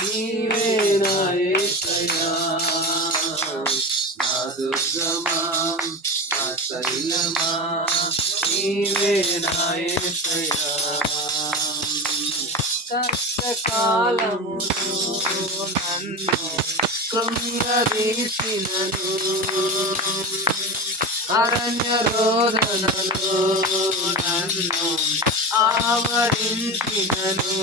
నీవే నా యేసయ్యా, నా దుర్గమా నా శైలమా, నీవే నా యేసయ్యా. కష్టకాలమును నన్ను కృంగదీసినను, అరణ్య రోదనలో నన్ను ఆవరించినను,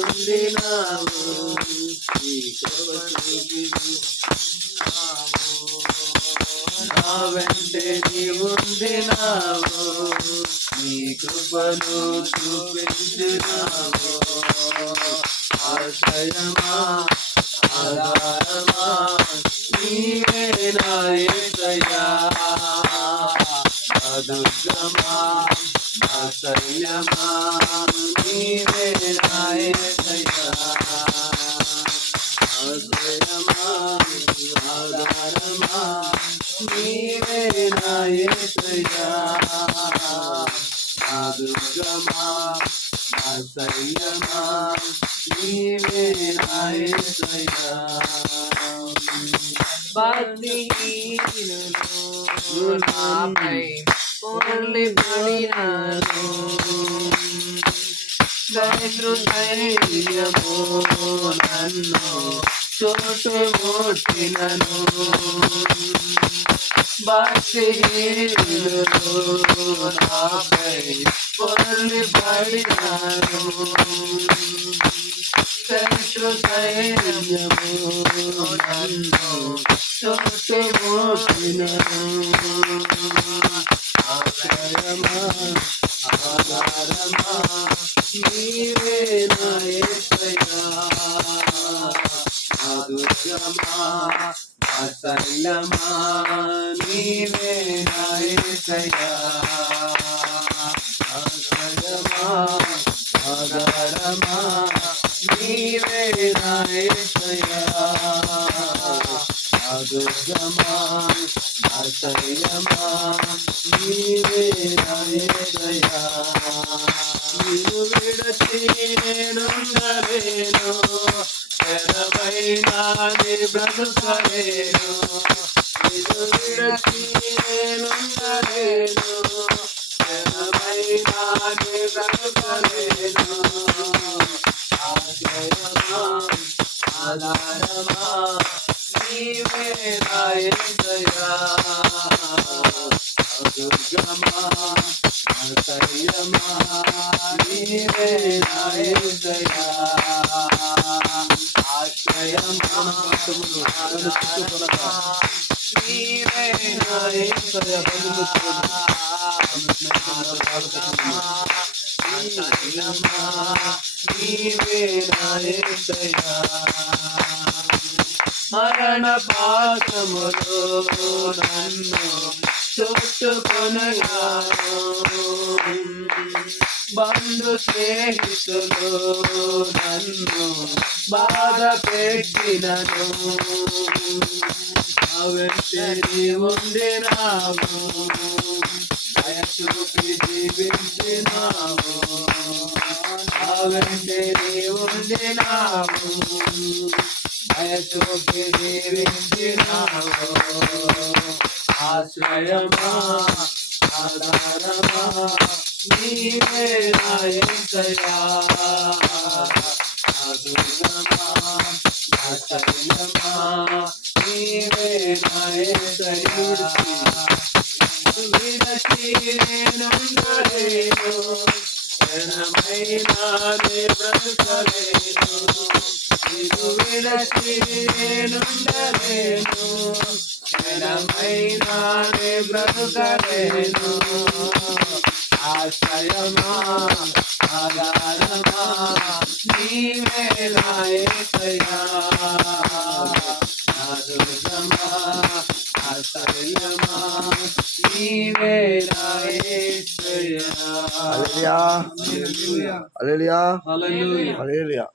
ఉండినావు నీ కృప చూపినావు, నా వెంటే నీవుండినావు నీ కృపను చూపించినావు. ఆశ్రయమా ఆధారమా నీవే నా యేసయ్యా, నా దుర్గమా నా శైలమా, నీవే నా యేసయ్యా. ఆశ్రయమా ఆధారమా నీవే నా యేసయ్యా, నా దుర్గమా నా శైలమా, నీవే నా యేసయ్యా. భక్తిహీనులు నాపై పొర్లిపడినారు, ధైర్యము నన్ను చుట్టుముట్టినను, భక్తిహీనులు నాపై పొర్లిపడినారు, శత్రుసైన్యము నన్ను చుట్టుముట్టినను, ఆశ్రయమా ఆధారమా నీవే నా యేసయ్యా, నా దుర్గమా నా శైలమా, నీవే నా యేసయ్యా. ఆశ్రయమా ఆధారమా నీవే నా యేసయ్యా, నా దుర్గమా నా శైలమా, నీవే నా యేసయ్యా. నిన్ను విడచి నేనుండలేను, స్థిరమైన నీ బ్రతుకలేను, నిన్ను విడచి నేనుండలేను, స్థిరమైన నీ బ్రతుకలేను. ఆశ్రయమా ఆధారమా నీవే నా యేసయ్యా, నా దుర్గమా నా శైలమా, నీవే నా యేసయ్యా. ఆశ్రయమా ఆధారమా నీవే నా యేసయ్యా, నీవే నా యేసయ్యా. మరణ పాశములో నన్ను చుట్టుకొనగాను, బంధు స్నేహితులు నన్ను బాధ పెట్టినను, నా వెంటే నీవుండినావు దయ చూపి జీవించినావు, నా వెంటే నీవుండినావు దయ చూపి జీవించినావు. ఆశ్రయమా ఆధారమా నీవే నా యేసయ్యా, నా దుర్గమా నా శైలమా, నీవే నా యేసయ్యా. విడచి నేనుండలేను, స్థిరమైన నీ బ్రతుకలేను, నిన్ను విడచి నేనుండలేను, స్థిరమైన నీ బ్రతుకలేను. ఆశ్రయమా ఆధారమా నీవే నా యేసయ్యా, నా దుర్గమా నా శైలమా, నీవే నా యేసయ్యా. హల్లెలూయా హల్లెలూయా హల్లెలూయా హల్లెలూయా.